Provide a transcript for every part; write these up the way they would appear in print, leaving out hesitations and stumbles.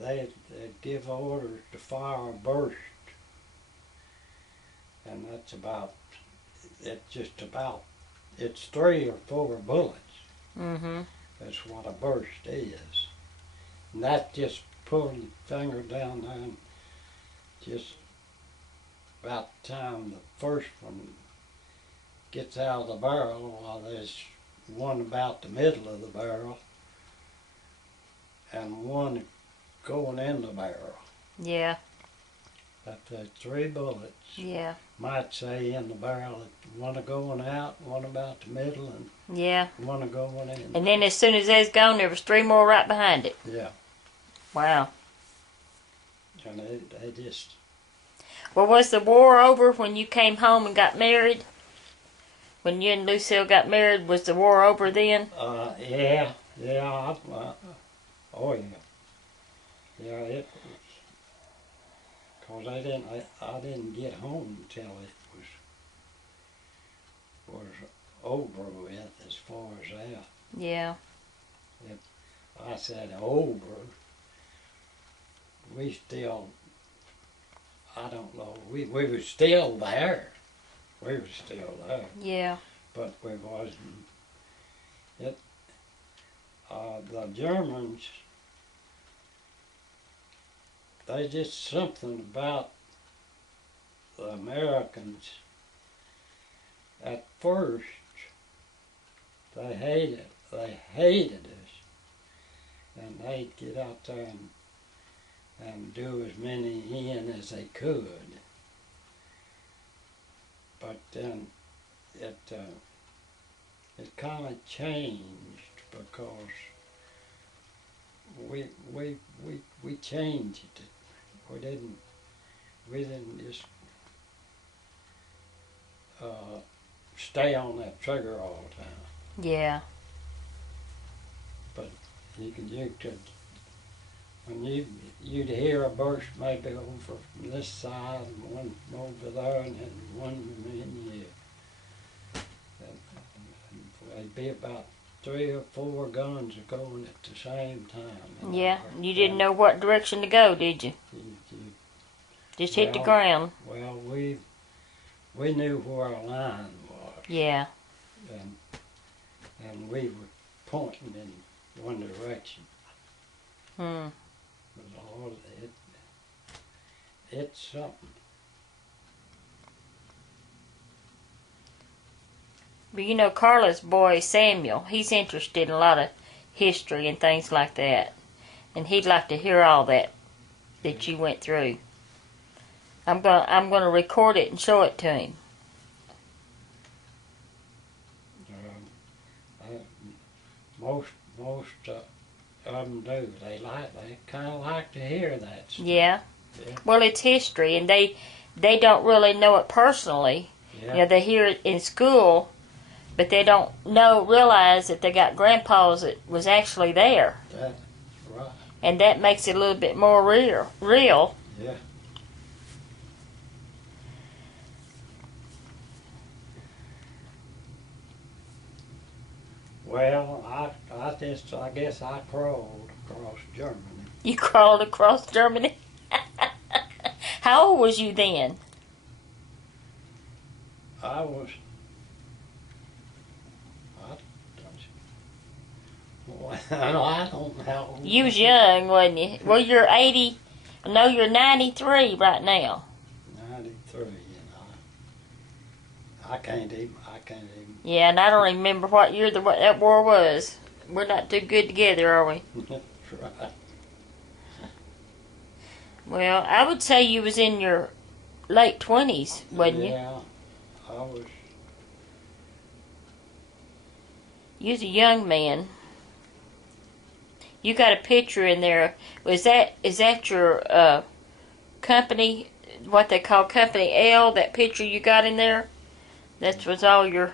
they'd give orders to fire a burst, and that's about, it's 3 or 4 bullets. Mm-hmm. That's what a burst is. And that just pulling your finger down there, and just about the time the first one gets out of the barrel, well, there's one about the middle of the barrel and one going in the barrel. Yeah. That's 3 bullets. Yeah. Might say in the barrel, one going out, one about the middle, and yeah, one going in. And then as soon as they's gone, there was 3 more right behind it. Yeah. Wow. And they just... Well, was the war over when you came home and got married? When you and Lucille got married, was the war over then? Yeah. Oh, yeah. Yeah, it was. Because I didn't get home until it was over with, as far as that. Yeah. I said over. We still, I don't know, we were still there. We were still there. Yeah. But we wasn't. The Germans, they just something about the Americans. At first, they hated us, and they'd get out there and do as many in as they could. But then it kind of changed, because we changed it. We didn't just stay on that trigger all the time. Yeah. But you could, when you'd hear a burst maybe over from this side and one over there, and then one in you. And they'd be about 3 or 4 guns going at the same time. Yeah, you didn't know what direction to go, did you? Just hit the ground. Well, we knew where our line was. Yeah. And we were pointing in one direction. Hmm. But Lord, it's something. But you know, Carla's boy, Samuel, he's interested in a lot of history and things like that. And he'd like to hear all that you went through. I'm gonna record it and show it to him. Most of them do. They kind of like to hear that stuff. Yeah. Yeah. Well, it's history, and they don't really know it personally. Yeah. You know, they hear it in school, but they don't realize that they got grandpas that was actually there. That's right. And that makes it a little bit more real. Yeah. Well, I guess I crawled across Germany. You crawled across Germany? How old was you then? I don't know how old. You was young, wasn't you? Well, you're 80. No, you're 93 right now. 93, and I can't even. Yeah, and I don't remember what year that war was. We're not too good together, are we? That's right. Well, I would say you was in your late 20s, wasn't you? Yeah, I was. You was a young man. You got a picture in there. Is that your company? What they call Company L? That picture you got in there? That was all your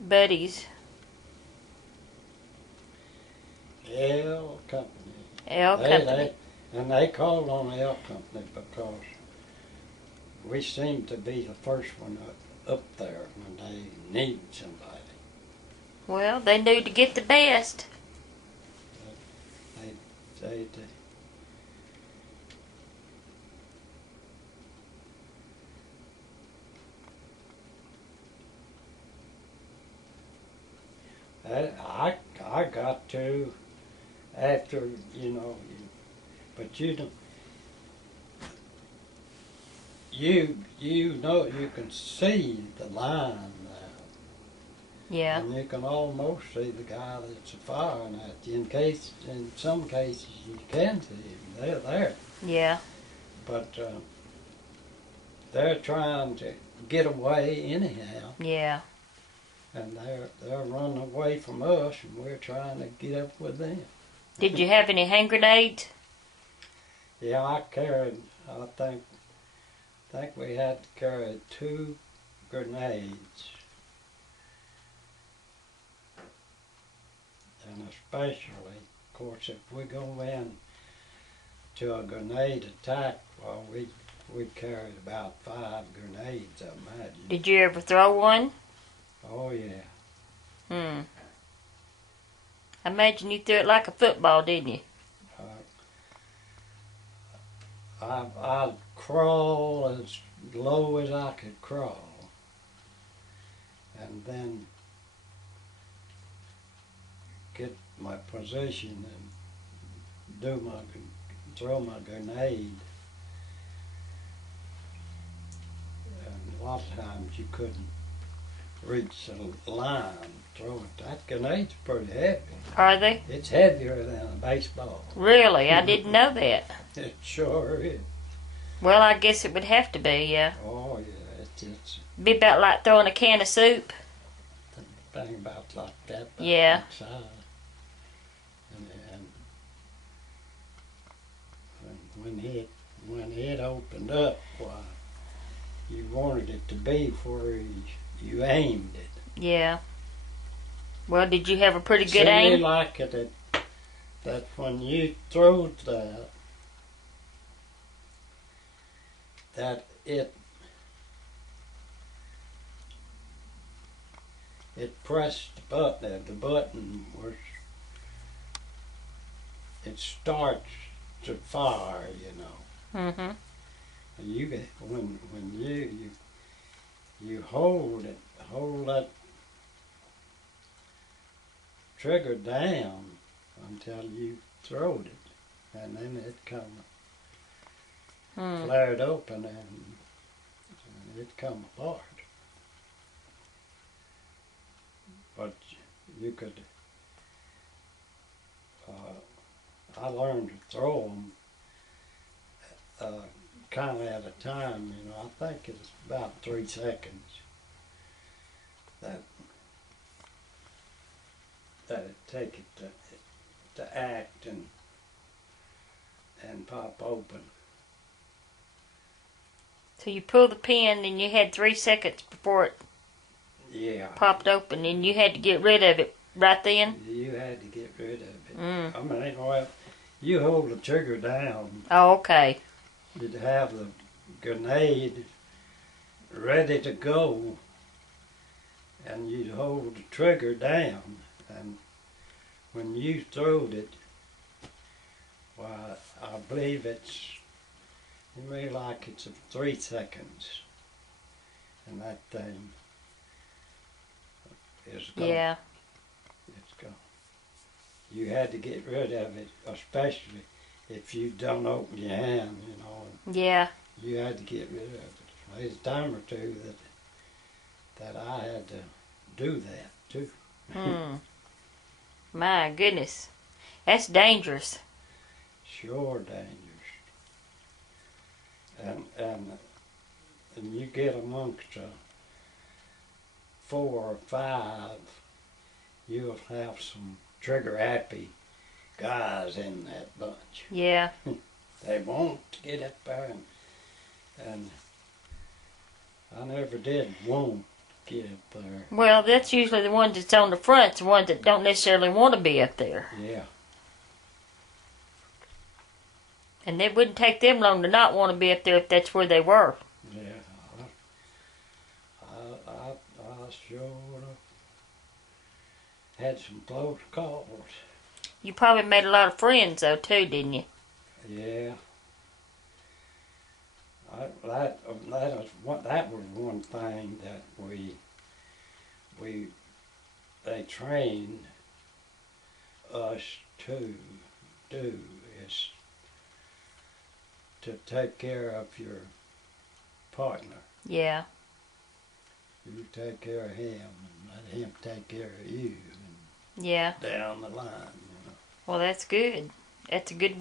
buddies. L Company. L Company. And they called on the L Company because we seemed to be the first one up there when they needed somebody. Well, they knew to get the best. They, I got to after, you know, but you don't, you know you can see the line now. Yeah. And you can almost see the guy that's firing at you. In some cases you can see him. They're there. Yeah. But they're trying to get away anyhow. Yeah. And they're running away from us, and we're trying to get up with them. Did you have any hand grenades? Yeah, I carried. I think we had to carry 2 grenades, and especially, of course, if we go in to a grenade attack, well, we carried about 5 grenades, I imagine. Did you ever throw one? Oh yeah. I imagine you threw it like a football, didn't you? I'd crawl as low as I could crawl, and then get my position and throw my grenade. And a lot of times you couldn't reach the line, throw it. That grenade's pretty heavy. Are they? It's heavier than a baseball. Really? I didn't know that. It sure is. Well, I guess it would have to be, yeah. Oh yeah, it's Be about like throwing a can of soup. the thing about like that. Yeah. Size. And when it opened up, why, you wanted it to be where you aimed it. Yeah. Well, did you have a pretty good Seemed aim? like it that when you threw that it pressed the button. The button was, it starts to fire, you know. Mm-hmm. You get when you hold that trigger down until you throwed it, and then it come flared open and it come apart. But you could. I learned to throw them kind of at a time. You know, I think it's about 3 seconds that it take it to act and pop open. So you pulled the pin and you had 3 seconds before it popped open, and you had to get rid of it right then? You had to get rid of it. I mean, well, you hold the trigger down. Oh, okay. You'd have the grenade ready to go, and you'd hold the trigger down, and when you throwed it, well, I believe it's, you may like it's 3 seconds, and that thing is gone. Yeah. It's gone. You had to get rid of it, especially if you don't open your hand, you know. Yeah. You had to get rid of it. There's a time or two that I had to do that too. My goodness. That's dangerous. Sure dangerous. And you get amongst 4 or 5, you'll have some trigger happy guys in that bunch. Yeah. They won't get up there, and I never did want to get up there. Well, that's usually the ones that's on the front, the ones that don't necessarily want to be up there. Yeah. And it wouldn't take them long to not want to be up there if that's where they were. Yeah. I sure had some close calls. You probably made a lot of friends though too, didn't you? Yeah. That was one thing that they trained us to do, is to take care of your partner. Yeah. You take care of him and let him take care of you, Yeah. and down the line, you know. Well, that's good. That's a good